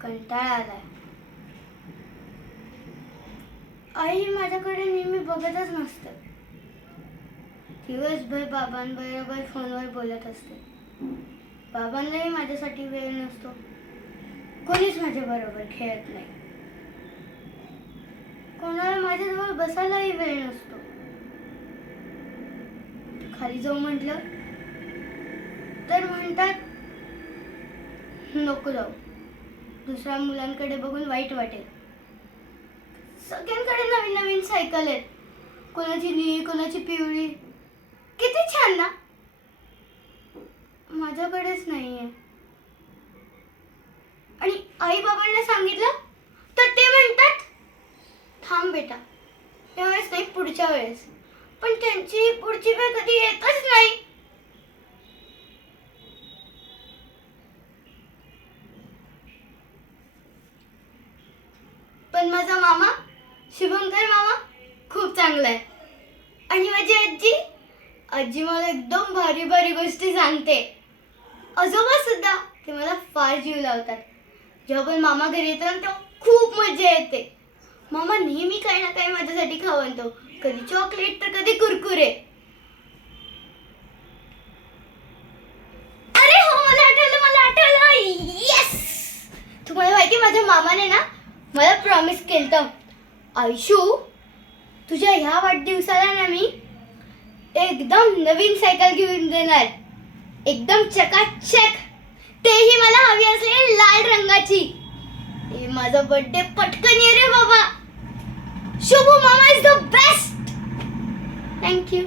कंटाळा आलाय. आई माझ्याकडे नेहमी बघतच नसते. दिवसभर बाबांबरोबर फोनवर बोलत असते. बाबांनाही माझ्यासाठी वेळ नसतो. कोणीच माझ्या बरोबर खेळत नाही. कोणाला माझ्याजवळ बसायलाही वेळ नसतो. खाली जाऊ म्हटलं तर म्हणतात नको जाऊ, दुसऱ्या मुलांकडे बघून वाईट वाटेल. सगळ्यांकडे नवीन नवीन सायकल आहेत. कोणाची निळी, कोणाची पिवळी. किती छान ना. माझ्याकडेच नाहीये. आणि आई बाबांना सांगितलं तर ते म्हणतात थांब बेटा, यावेळेस नाही पुढच्या वेळेस. पण त्यांची पुढची वेळ कधी येतच नाही. पण माझा मामा शुभंकर मामा खूप चांगला आहे. आणि माझी आजी मला एकदम भारी भारी गोष्टी सांगते. आजोबा सुद्धा ते मला फार जीव लावतात. जेव्हा पण मामा घरी येतो ना तेव्हा खूप मजा येते. मामा नेहमी काही ना काही माझ्यासाठी खाऊ आणतो. कधी चॉकलेट तर कधी कुरकुरे. अरे हो, मला आठवलं. येस, तुम्हाला माहिती माझ्या मामाने ना मला प्रॉमिस केलं, आयशू तुझ्या ह्या वाढदिवसाला ना मी एकदम नवीन सायकल घेऊन देणार, एकदम चकाचक, तेही मला हवी असलेली लाल रंगाची. माझा बर्थडे पटकन ये रे बाबा. शुभू मामा इज द बेस्ट. थँक्यू.